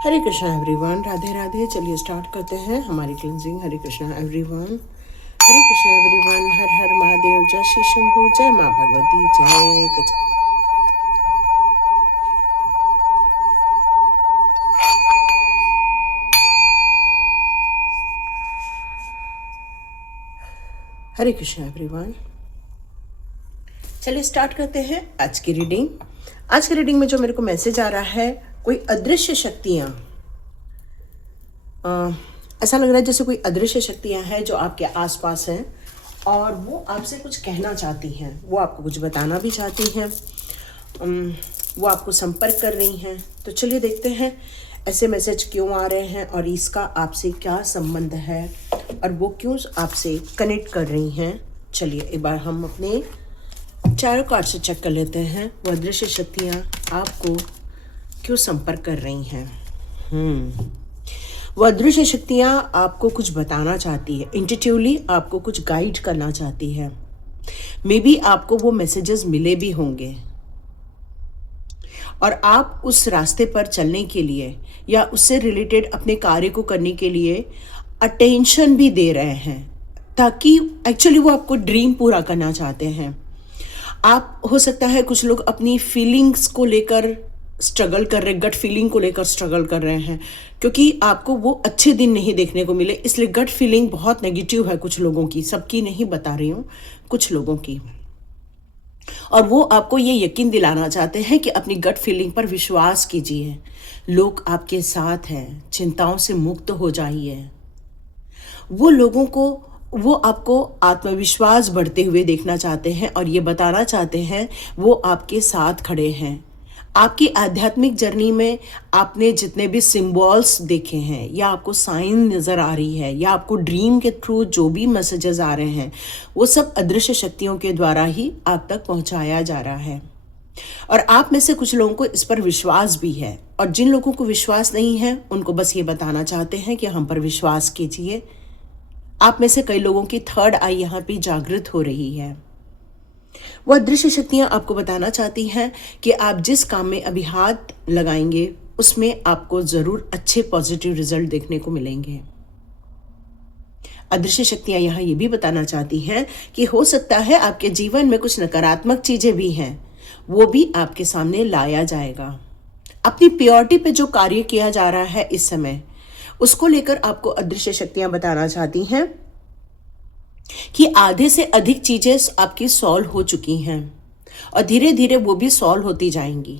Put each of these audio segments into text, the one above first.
हरे Krishna everyone, Radhe Radhe. चलिए start करते हैं हमारी क्लिनजिंग। हरे कृष्णा एवरीवन, हरे कृष्णा एवरीवन, हर हर महादेव, जय श्री शंभू, जय माँ भगवती, जय गज। हरे कृष्णा एवरीवन, चलिए स्टार्ट करते हैं आज की रीडिंग। आज की रीडिंग में जो मेरे को मैसेज आ रहा है, कोई अदृश्य शक्तियाँ, ऐसा लग रहा है जैसे कोई अदृश्य शक्तियाँ हैं जो आपके आसपास हैं और वो आपसे कुछ कहना चाहती हैं, वो आपको कुछ बताना भी चाहती हैं, वो आपको संपर्क कर रही हैं। तो चलिए देखते हैं ऐसे मैसेज क्यों आ रहे हैं और इसका आपसे क्या संबंध है और वो क्यों आपसे कनेक्ट कर रही हैं। चलिए एक बार हम अपने चारों कार्ड से चेक कर लेते हैं वो अदृश्य शक्तियाँ आपको क्यों संपर्क कर रही हैं। वो अदृश्य शक्तियाँ आपको कुछ बताना चाहती है, इंट्यूटिवली आपको कुछ गाइड करना चाहती है। मे बी आपको वो मैसेजेस मिले भी होंगे और आप उस रास्ते पर चलने के लिए या उससे रिलेटेड अपने कार्य को करने के लिए अटेंशन भी दे रहे हैं, ताकि एक्चुअली वो आपको ड्रीम पूरा करना चाहते हैं। आप हो सकता है कुछ लोग अपनी फीलिंग्स को लेकर स्ट्रगल कर रहे हैं, गट फीलिंग को लेकर स्ट्रगल कर रहे हैं, क्योंकि आपको वो अच्छे दिन नहीं देखने को मिले, इसलिए गट फीलिंग बहुत नेगेटिव है कुछ लोगों की, सबकी नहीं बता रही हूँ, कुछ लोगों की। और वो आपको ये यकीन दिलाना चाहते हैं कि अपनी गट फीलिंग पर विश्वास कीजिए, लोग आपके साथ हैं, चिंताओं से मुक्त हो जाइए। वो लोगों को, वो आपको आत्मविश्वास बढ़ते हुए देखना चाहते हैं और ये बताना चाहते हैं वो आपके साथ खड़े हैं। आपकी आध्यात्मिक जर्नी में आपने जितने भी सिंबल्स देखे हैं या आपको साइन नज़र आ रही है या आपको ड्रीम के थ्रू जो भी मैसेजेस आ रहे हैं, वो सब अदृश्य शक्तियों के द्वारा ही आप तक पहुंचाया जा रहा है। और आप में से कुछ लोगों को इस पर विश्वास भी है और जिन लोगों को विश्वास नहीं है उनको बस ये बताना चाहते हैं कि हम पर विश्वास कीजिए। आप में से कई लोगों की थर्ड आई यहाँ पे जागृत हो रही है। वह अदृश्य शक्तियां आपको बताना चाहती हैं कि आप जिस काम में अभी हाथ लगाएंगे उसमें आपको जरूर अच्छे पॉजिटिव रिजल्ट देखने को मिलेंगे। अदृश्य शक्तियां यहाँ ये भी बताना चाहती हैं कि हो सकता है आपके जीवन में कुछ नकारात्मक चीजें भी हैं, वो भी आपके सामने लाया जाएगा। अपनी प्योरिटी पे जो कार्य किया जा रहा है इस समय, उसको लेकर आपको अदृश्य शक्तियां बताना चाहती हैं कि आधे से अधिक चीजें आपकी सॉल्व हो चुकी हैं और धीरे धीरे वो भी सॉल्व होती जाएंगी।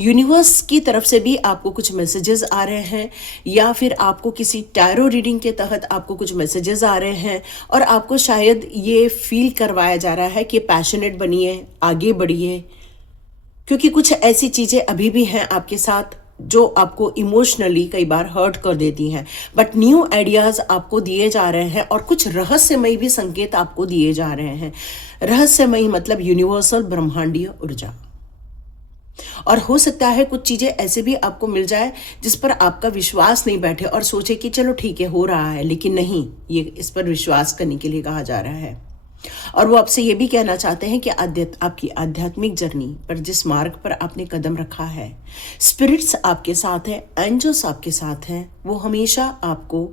यूनिवर्स की तरफ से भी आपको कुछ मैसेजेस आ रहे हैं या फिर आपको किसी टैरो रीडिंग के तहत आपको कुछ मैसेजेस आ रहे हैं और आपको शायद ये फील करवाया जा रहा है कि पैशनेट बनिए, आगे बढ़िए, क्योंकि कुछ ऐसी चीजें अभी भी हैं आपके साथ जो आपको इमोशनली कई बार हर्ट कर देती हैं, बट न्यू आइडियाज आपको दिए जा रहे हैं और कुछ रहस्यमयी भी संकेत आपको दिए जा रहे हैं। रहस्यमयी मतलब यूनिवर्सल ब्रह्मांडीय ऊर्जा। और हो सकता है कुछ चीजें ऐसे भी आपको मिल जाए जिस पर आपका विश्वास नहीं बैठे और सोचे कि चलो ठीक है हो रहा है, लेकिन नहीं, ये इस पर विश्वास करने के लिए कहा जा रहा है। और वो आपसे ये भी कहना चाहते हैं कि आपकी आध्यात्मिक जर्नी पर जिस मार्ग पर आपने कदम रखा है, स्पिरिट्स आपके साथ हैं, एंजल्स आपके साथ हैं, वो हमेशा आपको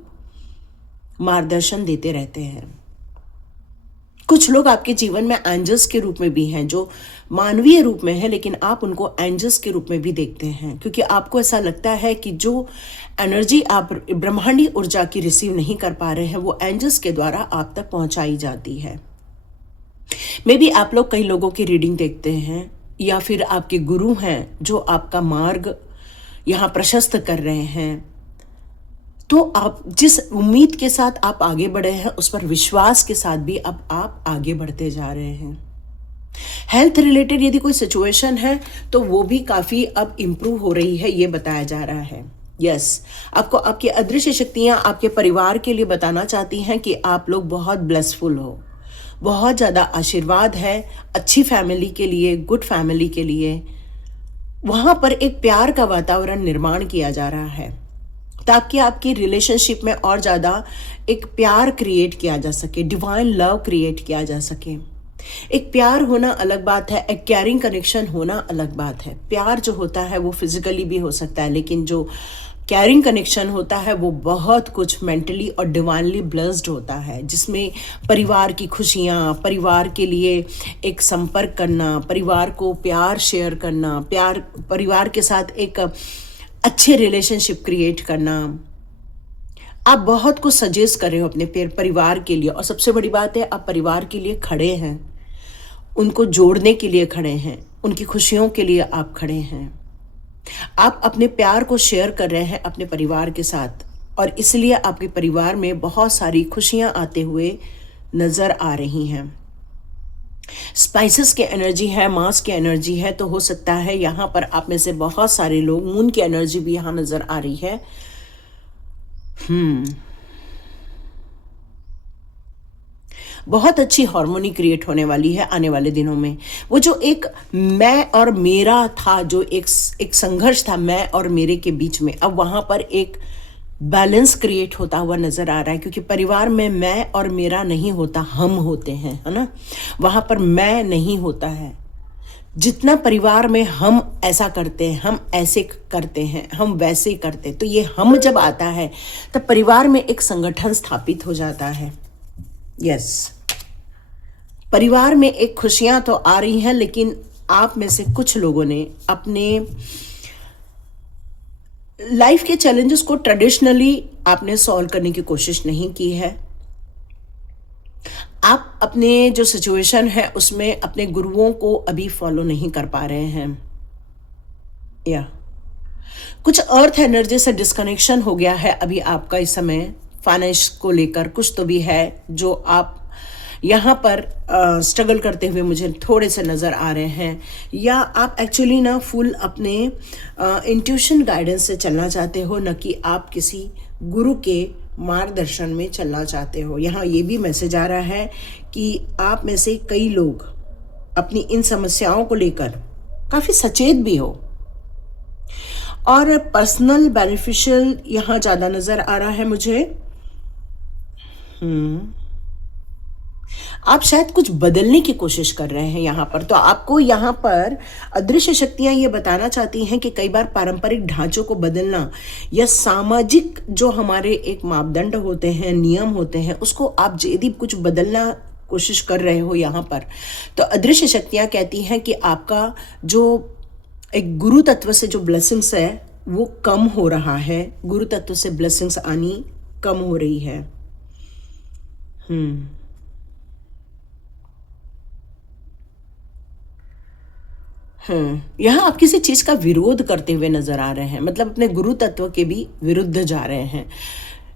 मार्गदर्शन देते रहते हैं। कुछ लोग आपके जीवन में एंजल्स के रूप में भी हैं जो मानवीय रूप में है, लेकिन आप उनको एंजल्स के रूप में भी देखते हैं, क्योंकि आपको ऐसा लगता है कि जो एनर्जी आप ब्रह्मांडी ऊर्जा की रिसीव नहीं कर पा रहे हैं वो एंजल्स के द्वारा आप तक पहुंचाई जाती है। मे बी आप लोग कई लोगों की रीडिंग देखते हैं या फिर आपके गुरु हैं जो आपका मार्ग यहाँ प्रशस्त कर रहे हैं, तो आप जिस उम्मीद के साथ आप आगे बढ़े हैं उस पर विश्वास के साथ भी अब आप आगे बढ़ते जा रहे हैं। हेल्थ रिलेटेड यदि कोई सिचुएशन है तो वो भी काफ़ी अब इम्प्रूव हो रही है, ये बताया जा रहा है। यस, आपको आपकी अदृश्य शक्तियाँ आपके परिवार के लिए बताना चाहती हैं कि आप लोग बहुत ब्लेसफुल हो, बहुत ज़्यादा आशीर्वाद है अच्छी फैमिली के लिए, गुड फैमिली के लिए। वहाँ पर एक प्यार का वातावरण निर्माण किया जा रहा है ताकि आपकी रिलेशनशिप में और ज़्यादा एक प्यार क्रिएट किया जा सके, डिवाइन लव क्रिएट किया जा सके। एक प्यार होना अलग बात है, एक कैरिंग कनेक्शन होना अलग बात है। प्यार जो होता है वो फिजिकली भी हो सकता है, लेकिन जो कैरिंग कनेक्शन होता है वो बहुत कुछ मेंटली और डिवाइनली ब्लेस्ड होता है, जिसमें परिवार की खुशियाँ, परिवार के लिए एक संपर्क करना, परिवार को प्यार शेयर करना, प्यार परिवार के साथ एक अच्छे रिलेशनशिप क्रिएट करना। आप बहुत कुछ सजेस्ट कर रहे हो अपने परिवार के लिए, और सबसे बड़ी बात है आप परिवार के लिए खड़े हैं, उनको जोड़ने के लिए खड़े हैं, उनकी खुशियों के लिए आप खड़े हैं। आप अपने प्यार को शेयर कर रहे हैं अपने परिवार के साथ, और इसलिए आपके परिवार में बहुत सारी खुशियां आते हुए नजर आ रही हैं। स्पाइसेस की एनर्जी है, मास की एनर्जी है, तो हो सकता है यहाँ पर आप में से बहुत सारे लोग, मून की एनर्जी भी यहाँ नजर आ रही है। बहुत अच्छी हार्मोनी क्रिएट होने वाली है आने वाले दिनों में। वो जो एक मैं और मेरा था, जो एक संघर्ष था मैं और मेरे के बीच में, अब वहां पर एक बैलेंस क्रिएट होता हुआ नजर आ रहा है, क्योंकि परिवार में मैं और मेरा नहीं होता, हम होते हैं, है ना। वहां पर मैं नहीं होता है। जितना परिवार में हम ऐसा करते हैं, हम ऐसे करते हैं, हम वैसे करते हैं, तो ये हम जब आता है तब परिवार में एक संगठन स्थापित हो जाता है। यस, परिवार में एक खुशियां तो आ रही हैं, लेकिन आप में से कुछ लोगों ने अपने लाइफ के चैलेंजेस को ट्रेडिशनली आपने सॉल्व करने की कोशिश नहीं की है। आप अपने जो सिचुएशन है उसमें अपने गुरुओं को अभी फॉलो नहीं कर पा रहे हैं, या कुछ अर्थ एनर्जी से डिस्कनेक्शन हो गया है अभी आपका इस समय। फाइनेंस को लेकर कुछ तो भी है जो आप यहाँ पर स्ट्रगल करते हुए मुझे थोड़े से नज़र आ रहे हैं, या आप एक्चुअली ना फुल अपने इंट्यूशन गाइडेंस से चलना चाहते हो, न कि आप किसी गुरु के मार्गदर्शन में चलना चाहते हो। यहाँ ये भी मैसेज आ रहा है कि आप में से कई लोग अपनी इन समस्याओं को लेकर काफ़ी सचेत भी हो, और पर्सनल बेनिफिशियल यहाँ ज़्यादा नज़र आ रहा है मुझे। आप शायद कुछ बदलने की कोशिश कर रहे हैं यहाँ पर। तो आपको यहाँ पर अदृश्य शक्तियाँ ये बताना चाहती हैं कि कई बार पारंपरिक ढांचों को बदलना, या सामाजिक जो हमारे एक मापदंड होते हैं, नियम होते हैं, उसको आप यदि कुछ बदलना कोशिश कर रहे हो यहाँ पर, तो अदृश्य शक्तियाँ कहती हैं कि आपका जो एक गुरु तत्व से जो ब्लेसिंग्स है वो कम हो रहा है। गुरु तत्व से ब्लेसिंग्स आनी कम हो रही है। यहाँ आप किसी चीज का विरोध करते हुए नजर आ रहे हैं, मतलब अपने गुरु तत्व के भी विरुद्ध जा रहे हैं।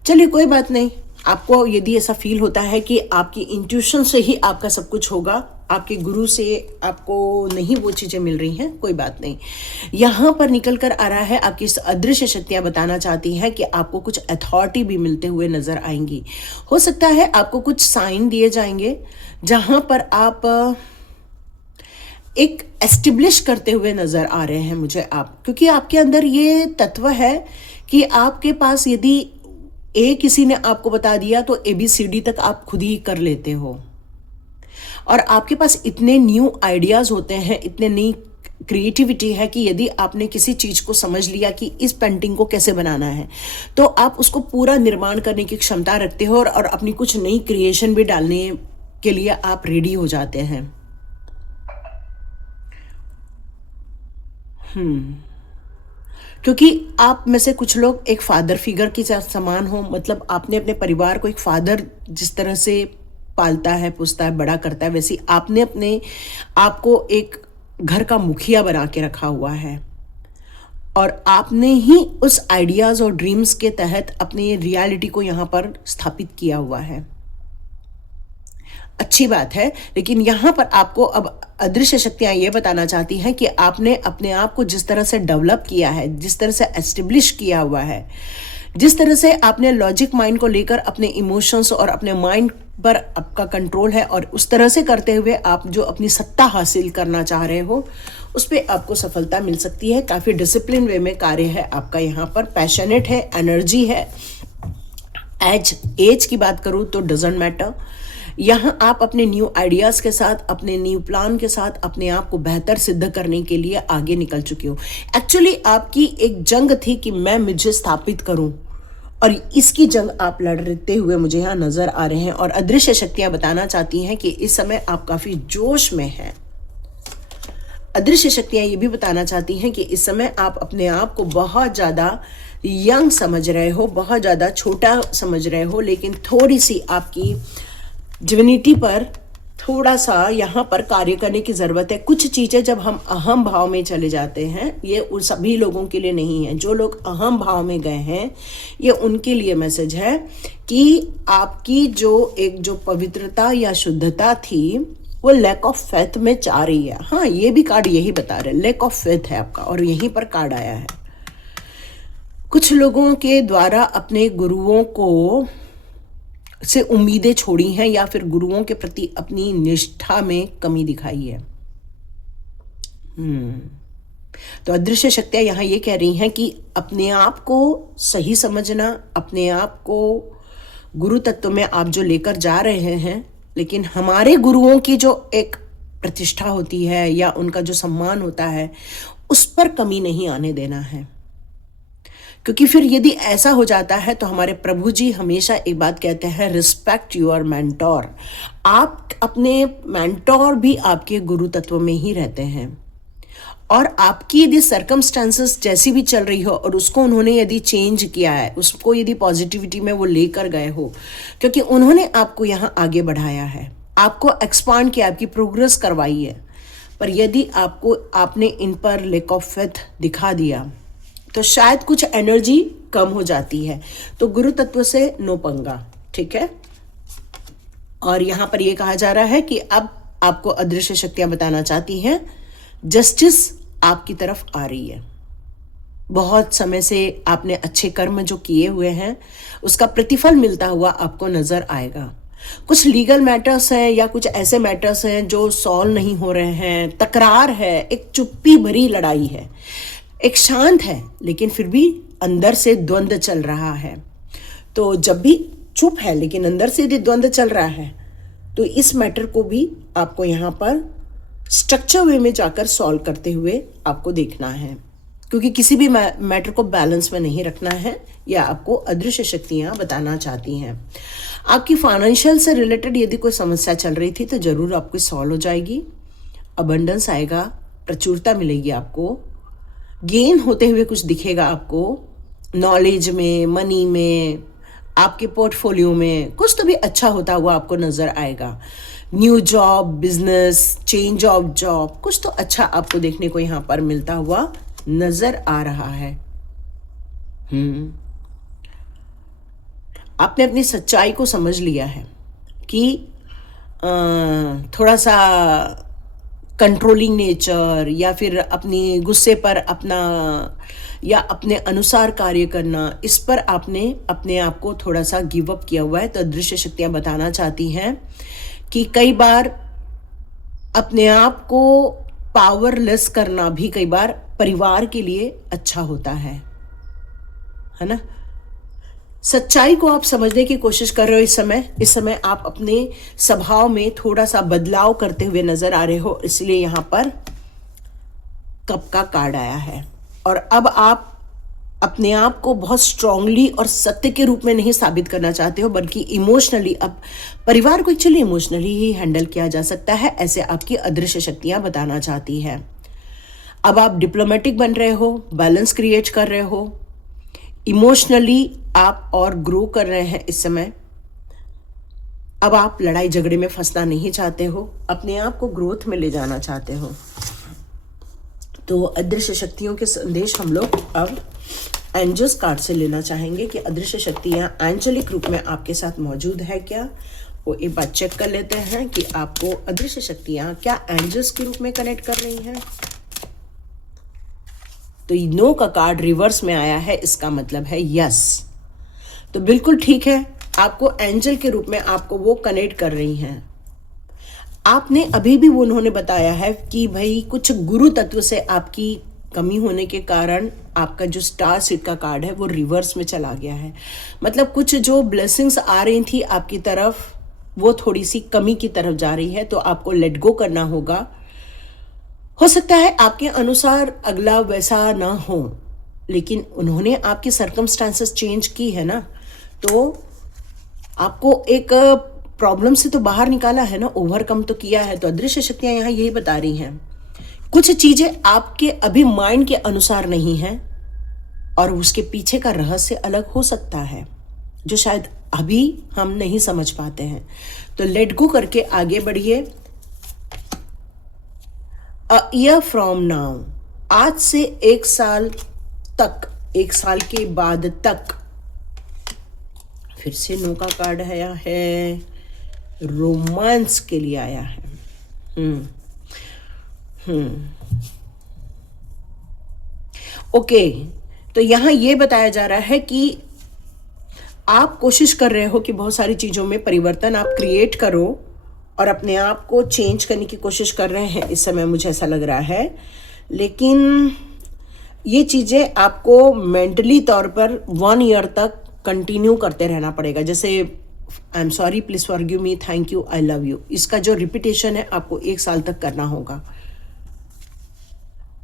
चलिए कोई बात नहीं, आपको यदि ऐसा फील होता है कि आपकी इंट्यूशन से ही आपका सब कुछ होगा, आपके गुरु से आपको नहीं वो चीज़ें मिल रही हैं, कोई बात नहीं। यहाँ पर निकल कर आ रहा है, आपकी अदृश्य शक्तियाँ बताना चाहती हैं कि आपको कुछ अथॉरिटी भी मिलते हुए नजर आएंगी। हो सकता है आपको कुछ साइन दिए जाएंगे जहाँ पर आप एक एस्टिब्लिश करते हुए नजर आ रहे हैं मुझे आप, क्योंकि आपके अंदर ये तत्व है कि आपके पास यदि ए किसी ने आपको बता दिया तो ABCD तक आप खुद ही कर लेते हो, और आपके पास इतने न्यू आइडियाज होते हैं, इतने नई क्रिएटिविटी है कि यदि आपने किसी चीज को समझ लिया कि इस पेंटिंग को कैसे बनाना है, तो आप उसको पूरा निर्माण करने की क्षमता रखते हो, और अपनी कुछ नई क्रिएशन भी डालने के लिए आप रेडी हो जाते हैं। क्योंकि आप में से कुछ लोग एक फादर फिगर के समान हो, मतलब आपने अपने परिवार को एक फादर जिस तरह से पालता है, पूछता है, बड़ा करता है, वैसे आपने अपने आपको एक घर का मुखिया बना के रखा हुआ है, और आपने ही उस आइडियाज और ड्रीम्स के तहत अपनी रियलिटी को यहाँ पर स्थापित किया हुआ है। अच्छी बात है, लेकिन यहाँ पर आपको अब अदृश्य शक्तियाँ ये बताना चाहती हैं कि आपने अपने आप को जिस तरह से डेवलप किया है, जिस तरह से एस्टेब्लिश किया हुआ है, जिस तरह से आपने लॉजिक माइंड को लेकर अपने इमोशंस और अपने माइंड पर आपका कंट्रोल है, और उस तरह से करते हुए आप जो अपनी सत्ता हासिल करना चाह रहे हो उस पर आपको सफलता मिल सकती है। काफ़ी डिसिप्लिन वे में कार्य है आपका यहाँ पर, पैशनेट है, एनर्जी है। एज की बात करूँ तो डजेंट मैटर, यहाँ आप अपने न्यू आइडियाज़ के साथ, अपने न्यू प्लान के साथ अपने आप को बेहतर सिद्ध करने के लिए आगे निकल चुके हो। एक्चुअली आपकी एक जंग थी कि मैं मुझे स्थापित करूं, और इसकी जंग आप लड़ते हुए मुझे यहाँ नजर आ रहे हैं। और अदृश्य शक्तियां बताना चाहती हैं कि इस समय आप काफी जोश में हैं। अदृश्य शक्तियां ये भी बताना चाहती हैं कि इस समय आप अपने आप को बहुत ज़्यादा यंग समझ रहे हो, बहुत ज़्यादा छोटा समझ रहे हो, लेकिन थोड़ी सी आपकी डिविनिटी पर थोड़ा सा यहाँ पर कार्य करने की ज़रूरत है। कुछ चीज़ें जब हम अहम भाव में चले जाते हैं, ये उन सभी लोगों के लिए नहीं है। जो लोग अहम भाव में गए हैं, ये उनके लिए मैसेज है कि आपकी जो पवित्रता या शुद्धता थी, वो लैक ऑफ फेथ में जा रही है। हाँ, ये भी कार्ड यही बता रहे हैं, लैक ऑफ फेथ है आपका, और यहीं पर कार्ड आया है। कुछ लोगों के द्वारा अपने गुरुओं को से उम्मीदें छोड़ी हैं, या फिर गुरुओं के प्रति अपनी निष्ठा में कमी दिखाई है। तो अदृश्य शक्तियां यहाँ ये कह रही हैं कि अपने आप को सही समझना, अपने आप को गुरु तत्व में आप जो लेकर जा रहे हैं, लेकिन हमारे गुरुओं की जो एक प्रतिष्ठा होती है या उनका जो सम्मान होता है, उस पर कमी नहीं आने देना है। क्योंकि फिर यदि ऐसा हो जाता है तो हमारे प्रभु जी हमेशा एक बात कहते हैं, रिस्पेक्ट योर मेंटोर। आप अपने मेंटोर भी आपके गुरु तत्व में ही रहते हैं, और आपकी यदि सर्कमस्टांसेस जैसी भी चल रही हो और उसको उन्होंने यदि चेंज किया है, उसको यदि पॉजिटिविटी में वो लेकर गए हो, क्योंकि उन्होंने आपको यहाँ आगे बढ़ाया है, आपको एक्सपांड किया, आपकी प्रोग्रेस करवाई है, पर यदि आपने इन पर लैक ऑफ फेथ दिखा दिया तो शायद कुछ एनर्जी कम हो जाती है। तो गुरु तत्व से नो पंगा, ठीक है। और यहाँ पर यह कहा जा रहा है कि अब आपको अदृश्य शक्तियां बताना चाहती हैं, जस्टिस आपकी तरफ आ रही है। बहुत समय से आपने अच्छे कर्म जो किए हुए हैं, उसका प्रतिफल मिलता हुआ आपको नजर आएगा। कुछ लीगल मैटर्स हैं या कुछ ऐसे मैटर्स हैं जो सॉल्व नहीं हो रहे हैं, तकरार है, एक चुप्पी भरी लड़ाई है, एक शांत है लेकिन फिर भी अंदर से द्वंद्व चल रहा है। तो जब भी चुप है लेकिन अंदर से यदि द्वंद्व चल रहा है, तो इस मैटर को भी आपको यहाँ पर स्ट्रक्चर वे में जाकर सॉल्व करते हुए आपको देखना है, क्योंकि किसी भी मैटर को बैलेंस में नहीं रखना है, या आपको अदृश्य शक्तियाँ बताना चाहती हैं। आपकी फाइनेंशियल से रिलेटेड यदि कोई समस्या चल रही थी तो ज़रूर आपकी सॉल्व हो जाएगी। अबंडेंस आएगा, प्रचुरता मिलेगी, आपको गेन होते हुए कुछ दिखेगा, आपको नॉलेज में, मनी में, आपके पोर्टफोलियो में कुछ तो भी अच्छा होता हुआ आपको नज़र आएगा। New job, business, change of job, कुछ तो अच्छा आपको देखने को यहाँ पर मिलता हुआ नज़र आ रहा है। आपने अपनी सच्चाई को समझ लिया है कि थोड़ा सा कंट्रोलिंग नेचर, या फिर अपनी गुस्से पर अपना या अपने अनुसार कार्य करना, इस पर आपने अपने आप को थोड़ा सा गिव अप किया हुआ है। तो अदृश्य शक्तियाँ बताना चाहती हैं कि कई बार अपने आप को पावरलेस करना भी कई बार परिवार के लिए अच्छा होता है ना। सच्चाई को आप समझने की कोशिश कर रहे हो। इस समय आप अपने स्वभाव में थोड़ा सा बदलाव करते हुए नजर आ रहे हो, इसलिए यहाँ पर कप का कार्ड आया है। और अब आप अपने आप को बहुत स्ट्रांगली और सत्य के रूप में नहीं साबित करना चाहते हो, बल्कि इमोशनली, अब परिवार को एक्चुअली इमोशनली ही हैंडल किया जा सकता है, ऐसे आपकी अदृश्य शक्तियां बताना चाहती है। अब आप डिप्लोमेटिक बन रहे हो, बैलेंस क्रिएट कर रहे हो, इमोशनली आप और ग्रो कर रहे हैं इस समय। अब आप लड़ाई झगड़े में फंसना नहीं चाहते हो, अपने आप को ग्रोथ में ले जाना चाहते हो। तो अदृश्य शक्तियों के संदेश हम लोग अब एंजल्स कार्ड से लेना चाहेंगे कि अदृश्य शक्तियां एंजेलिक रूप में आपके साथ मौजूद है क्या। वो एक बार चेक कर लेते हैं कि आपको अदृश्य शक्तियां क्या एंजल्स के रूप में कनेक्ट कर रही हैं। तो नो का कार्ड रिवर्स में आया है, इसका मतलब है यस। तो बिल्कुल ठीक है, आपको एंजल के रूप में आपको वो कनेक्ट कर रही हैं। आपने अभी भी वो उन्होंने बताया है कि भाई कुछ गुरु तत्व से आपकी कमी होने के कारण आपका जो स्टार सीड का कार्ड है वो रिवर्स में चला गया है। मतलब कुछ जो ब्लेसिंग्स आ रही थी आपकी तरफ, वो थोड़ी सी कमी की तरफ जा रही है, तो आपको लेट गो करना होगा। हो सकता है आपके अनुसार अगला वैसा ना हो, लेकिन उन्होंने आपकी सर्कमस्टांसेस चेंज की है ना, तो आपको एक प्रॉब्लम से तो बाहर निकाला है ना, ओवरकम तो किया है। तो अदृश्य शक्तियां यहाँ यही बता रही हैं, कुछ चीजें आपके अभी माइंड के अनुसार नहीं है और उसके पीछे का रहस्य अलग हो सकता है, जो शायद अभी हम नहीं समझ पाते हैं। तो लेट गो करके आगे बढ़िए। अ ईयर फ्रॉम नाउ, आज से 1 साल तक, 1 साल के बाद तक। फिर से नो का कार्ड आया है, रोमांस के लिए आया है। ओके, तो यहां यह बताया जा रहा है कि आप कोशिश कर रहे हो कि बहुत सारी चीजों में परिवर्तन आप क्रिएट करो और अपने आप को चेंज करने की कोशिश कर रहे हैं इस समय, मुझे ऐसा लग रहा है। लेकिन ये चीजें आपको मेंटली तौर पर 1 ईयर तक कंटिन्यू करते रहना पड़ेगा। जैसे I am sorry, please forgive me, thank you, I love you, इसका जो रिपीटेशन है आपको 1 साल तक करना होगा।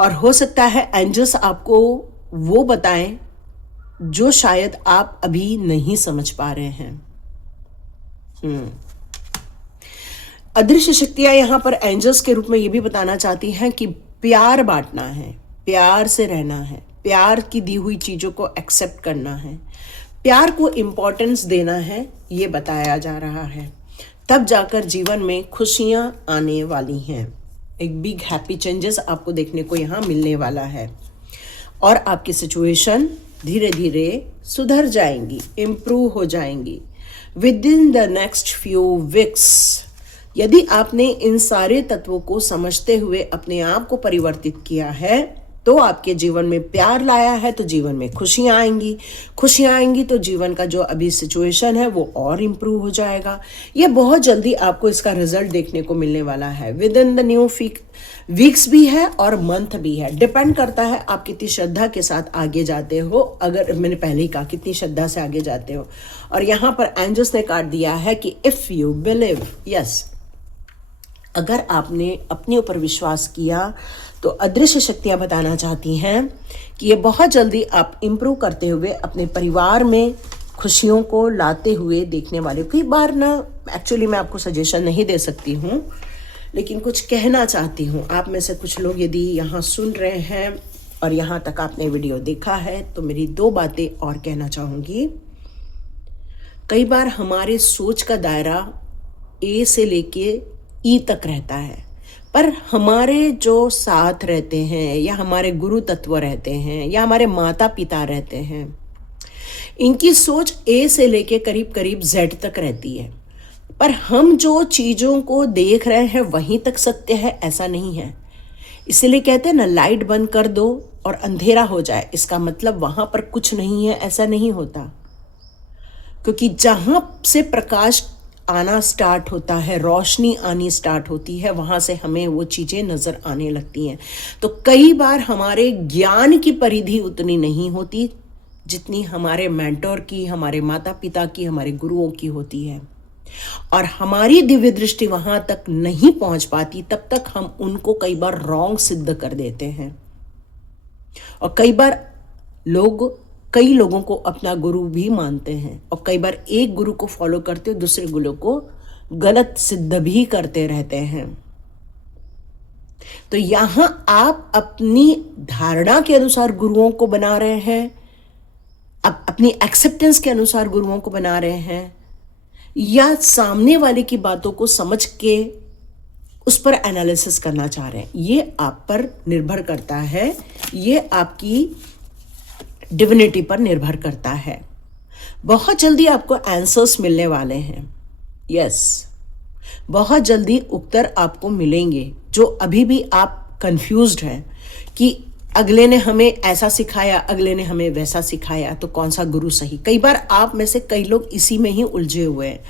और हो सकता है एंजल्स आपको वो बताएं जो शायद आप अभी नहीं समझ पा रहे हैं। अदृश्य शक्तियां यहां पर एंजल्स के रूप में ये भी बताना चाहती हैं कि प्यार बांटना है, प्यार से रहना है, प्यार की दी हुई चीजों को एक्सेप्ट करना है, प्यार को इम्पोर्टेंस देना है, ये बताया जा रहा है। तब जाकर जीवन में खुशियां आने वाली हैं। एक बिग हैप्पी चेंजेस आपको देखने को यहाँ मिलने वाला है और आपकी सिचुएशन धीरे धीरे सुधर जाएंगी, इम्प्रूव हो जाएंगी with in the next few weeks. यदि आपने इन सारे तत्वों को समझते हुए अपने आप को परिवर्तित किया है, तो आपके जीवन में प्यार लाया है, तो जीवन में खुशियां आएंगी। खुशियां आएंगी तो जीवन का जो अभी सिचुएशन है वो और इम्प्रूव हो जाएगा। ये बहुत जल्दी आपको इसका रिजल्ट देखने को मिलने वाला है। With in the new weeks भी है और मंथ भी है। डिपेंड करता है आप कितनी श्रद्धा के साथ आगे जाते हो। अगर मैंने पहले ही कहा, कितनी श्रद्धा से आगे जाते हो। और यहाँ पर एंजल्स ने कार्ड दिया है कि इफ यू बिलीव, यस, अगर आपने अपने ऊपर विश्वास किया तो अदृश्य शक्तियां बताना चाहती हैं कि ये बहुत जल्दी आप इम्प्रूव करते हुए अपने परिवार में खुशियों को लाते हुए देखने वाले। कई बार ना, एक्चुअली मैं आपको सजेशन नहीं दे सकती हूँ, लेकिन कुछ कहना चाहती हूँ। आप में से कुछ लोग यदि यहाँ सुन रहे हैं और यहाँ तक आपने वीडियो देखा है, तो मेरी 2 बातें और कहना चाहूँगी। कई बार हमारे सोच का दायरा ए से लेके ई तक रहता है, पर हमारे जो साथ रहते हैं या हमारे गुरु तत्व रहते हैं या हमारे माता पिता रहते हैं, इनकी सोच ए से लेके करीब करीब जेड तक रहती है। पर हम जो चीज़ों को देख रहे हैं वहीं तक सत्य है, ऐसा नहीं है। इसलिए कहते हैं ना, लाइट बंद कर दो और अंधेरा हो जाए, इसका मतलब वहाँ पर कुछ नहीं है, ऐसा नहीं होता। क्योंकि जहाँ से प्रकाश आना स्टार्ट होता है, रोशनी आनी स्टार्ट होती है, वहाँ से हमें वो चीज़ें नज़र आने लगती हैं। तो कई बार हमारे ज्ञान की परिधि उतनी नहीं होती जितनी हमारे मेंटोर की, हमारे माता पिता की, हमारे गुरुओं की होती है। और हमारी दिव्य दृष्टि वहाँ तक नहीं पहुँच पाती, तब तक हम उनको कई बार रॉन्ग सिद्ध कर देते हैं। और कई लोगों को अपना गुरु भी मानते हैं और कई बार एक गुरु को फॉलो करते हुए दूसरे गुरु को गलत सिद्ध भी करते रहते हैं। तो यहां आप अपनी धारणा के अनुसार गुरुओं को बना रहे हैं, अपनी एक्सेप्टेंस के अनुसार गुरुओं को बना रहे हैं, या सामने वाले की बातों को समझ के उस पर एनालिसिस करना चाह रहे हैं। ये आप पर निर्भर करता है, ये आपकी डिविनिटी पर निर्भर करता है। बहुत जल्दी आपको आंसर्स मिलने वाले हैं। यस, बहुत जल्दी उत्तर आपको मिलेंगे। जो अभी भी आप कंफ्यूज्ड हैं कि अगले ने हमें ऐसा सिखाया, अगले ने हमें वैसा सिखाया, तो कौन सा गुरु सही। कई बार आप में से कई लोग इसी में ही उलझे हुए हैं।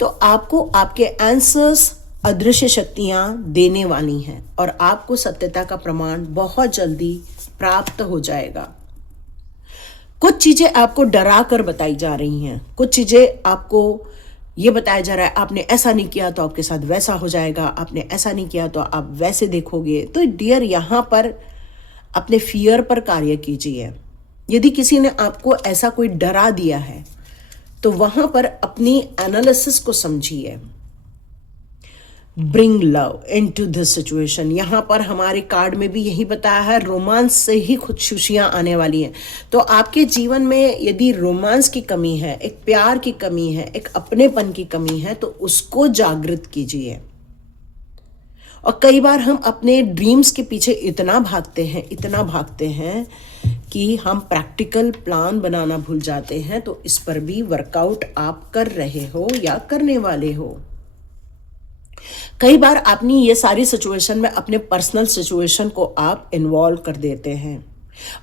तो आपको आपके आंसर्स अदृश्य शक्तियां देने वाली हैं और आपको सत्यता का प्रमाण बहुत जल्दी प्राप्त हो जाएगा। कुछ चीजें आपको डरा कर बताई जा रही हैं, कुछ चीजें आपको ये बताया जा रहा है आपने ऐसा नहीं किया तो आपके साथ वैसा हो जाएगा, आपने ऐसा नहीं किया तो आप वैसे देखोगे। तो डियर, यहाँ पर अपने फियर पर कार्य कीजिए। यदि किसी ने आपको ऐसा कोई डरा दिया है तो वहां पर अपनी एनालिसिस को समझिए। Bring love into this situation. यहाँ पर हमारे कार्ड में भी यही बताया है, रोमांस से ही खुशियाँ आने वाली हैं। तो आपके जीवन में यदि रोमांस की कमी है, एक प्यार की कमी है, एक अपनेपन की कमी है, तो उसको जागृत कीजिए। और कई बार हम अपने ड्रीम्स के पीछे इतना भागते हैं कि हम प्रैक्टिकल प्लान बनाना भूल जाते हैं। तो इस पर भी वर्कआउट आप कर रहे हो या करने वाले हो। कई बार अपनी ये सारी सिचुएशन में अपने पर्सनल सिचुएशन को आप इन्वॉल्व कर देते हैं,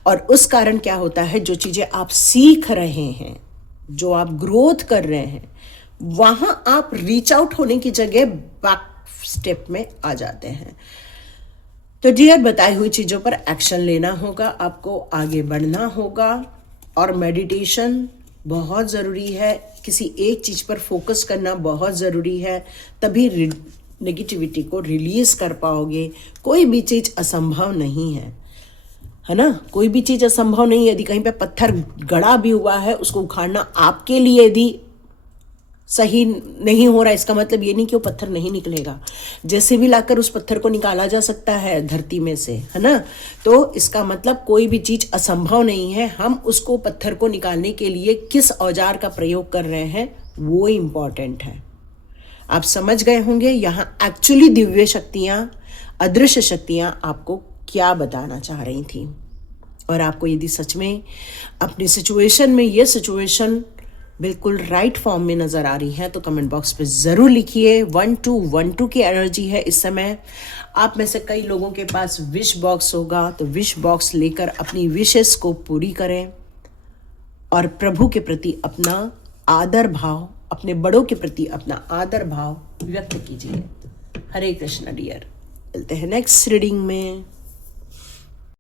और उस कारण क्या होता है, जो चीज़ें आप सीख रहे हैं, जो आप ग्रोथ कर रहे हैं, वहां आप रीच आउट होने की जगह बैक स्टेप में आ जाते हैं। तो डियर, बताई हुई चीज़ों पर एक्शन लेना होगा, आपको आगे बढ़ना होगा। और मेडिटेशन बहुत ज़रूरी है, किसी एक चीज़ पर फोकस करना बहुत ज़रूरी है, तभी नेगेटिविटी को रिलीज़ कर पाओगे। कोई भी चीज़ असंभव नहीं है ना? कोई भी चीज़ असंभव नहीं है। यदि कहीं पे पत्थर गड़ा भी हुआ है, उसको उखाड़ना आपके लिए यदि सही नहीं हो रहा, इसका मतलब ये नहीं कि वो पत्थर नहीं निकलेगा। जैसे भी लाकर उस पत्थर को निकाला जा सकता है धरती में से, है ना? तो इसका मतलब कोई भी चीज़ असंभव नहीं है। हम उसको पत्थर को निकालने के लिए किस औजार का प्रयोग कर रहे हैं, वो इम्पॉर्टेंट है। आप समझ गए होंगे यहाँ एक्चुअली दिव्य शक्तियाँ, अदृश्य शक्तियाँ आपको क्या बताना चाह रही थी। और आपको यदि सच में अपनी सिचुएशन में ये सिचुएशन बिल्कुल राइट फॉर्म में नज़र आ रही है तो कमेंट बॉक्स पे ज़रूर लिखिए। 1212 की एनर्जी है इस समय। आप में से कई लोगों के पास विश बॉक्स होगा, तो विश बॉक्स लेकर अपनी विशेस को पूरी करें और प्रभु के प्रति अपना आदर भाव, अपने बड़ों के प्रति अपना आदर भाव व्यक्त कीजिए। हरे कृष्णा डियर। मिलते हैं नेक्स्ट रीडिंग में।